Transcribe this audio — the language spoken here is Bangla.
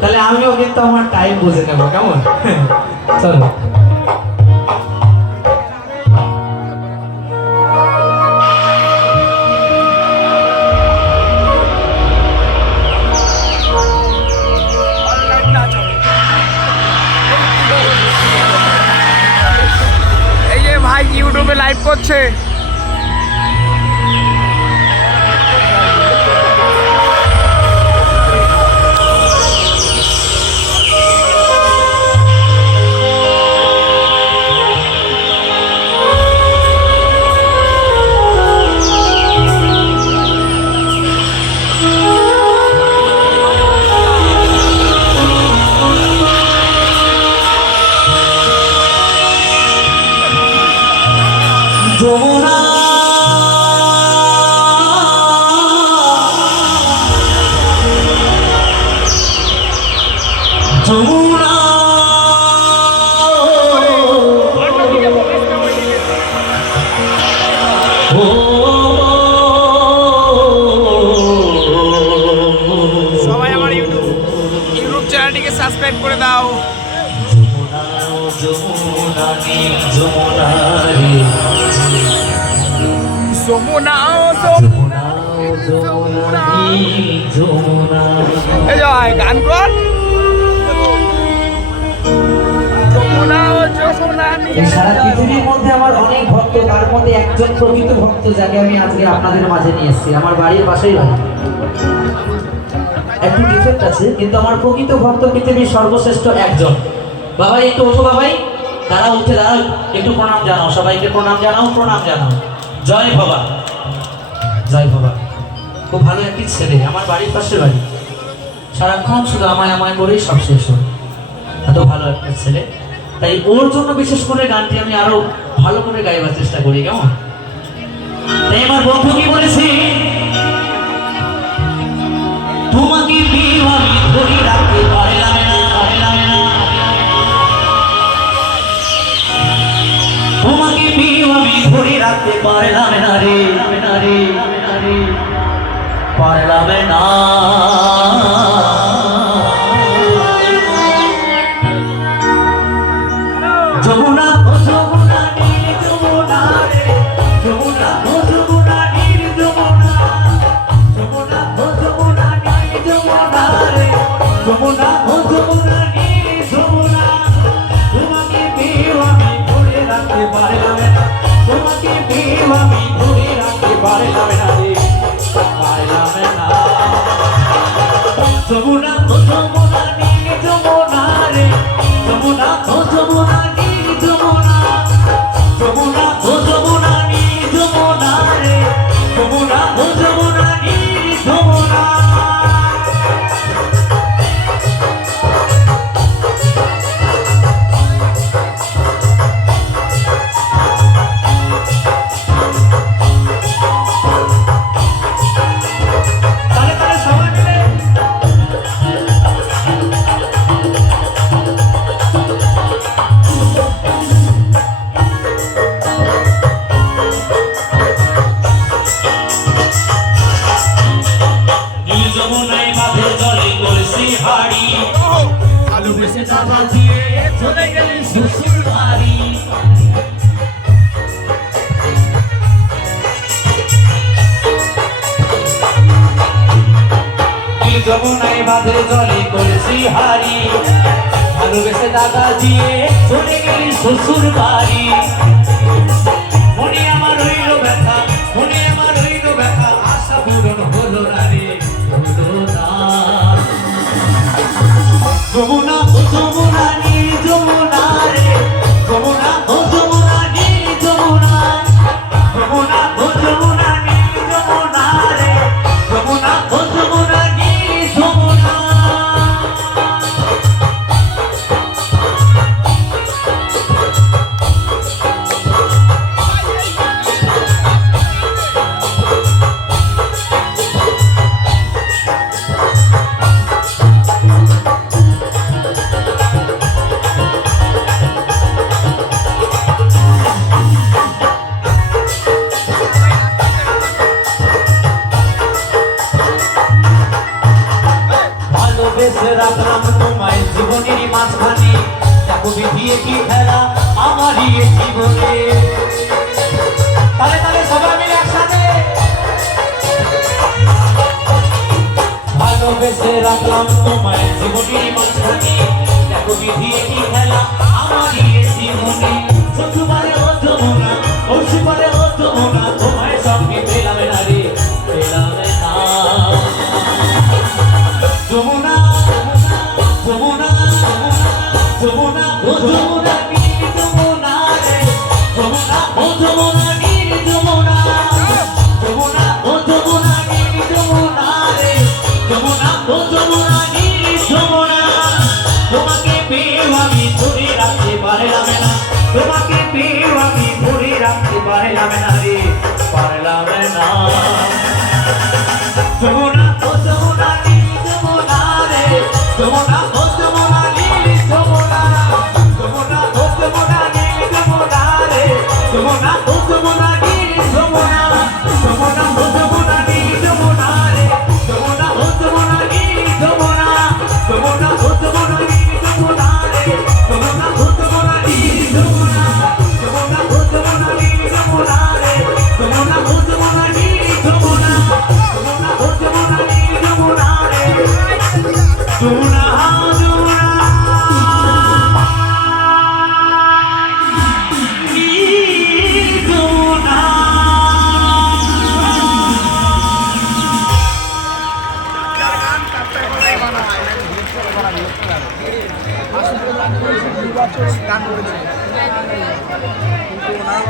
তাহলে আমিও কিন্তু আমার টাইম বুঝে নেব কেমন? চলো। ইউটিউবে লাইভ করছে। যমুনা। যমুনা। সবাই আমার ইউটিউব ইউটিউব চ্যানেলটিকে সাবস্ক্রাইব করে দাও। যমুনা যমুনা রে। যমুনা যমুনা যমুনা। যমুনা এই জয় গান কর। যমুনা ও যমুনা এই সারা পৃথিবীর মধ্যে আমার অনেক ভক্ত তার মধ্যে একজন প্রকৃত ভক্ত যাকে আমি আজকে আপনাদের মাঝে নিয়ে এসেছি। আমার বাড়ির পাশেই বাড়ি। একটু ডিফেক্ট আছে কিন্তু আমার প্রকৃত ভক্ত পৃথিবীর সর্বশ্রেষ্ঠ একজন। বাবাই একটু ওঠো বাবাই। দাঁড়াও উঠে দাঁড়াও। একটু প্রণাম জানাও। সবাইকে প্রণাম জানাও প্রণাম জানাও। জয় বাবা জয় বাবা খুব ভালো একটি ছেলে, আমার বাড়ির পাশে বাড়ি। সারাক্ষণ শুধু আমায় আমায় করেই সব শেষ এত ভালো একটা ছেলে। তাই ওর জন্য বিশেষ করে গানটি আমি আরও ভালো করে গাইবার চেষ্টা করি, কেমন? তাই আমার বন্ধু কি বলেছে? পেয়ে আমি ধরে রাখতে পারলাম না রে না রে পারলাম না। যমুনা যমুনা যমুনা রে। Hola, যমুনায় বাঁধে জলে করেছি হারি। ভালোবেসে দাদা দিয়ে চলে গেলি শ্বশুর বাড়ি। আমার মনে আমার ব্যথা রাখলাম তোমায় জীবনের মাঝখানে। দেখো বিধিয়ে কি খেলা আমারই জীবনে। ভালোবেসে রাখলাম তোমায় জীবনের মাঝখানে। দেখো বিধিয়ে কি খেলা আমারই জীবনে। শ্বশুরবারে ও যমুনা ও আমি ধরে রাখতে পারলাম না। তোমাকে পেয়ে আমি ধরে রাখতে পারলাম না রে। পারলাম না। যমুনা, ও যমুনা রে যমুনা রে। যমুনা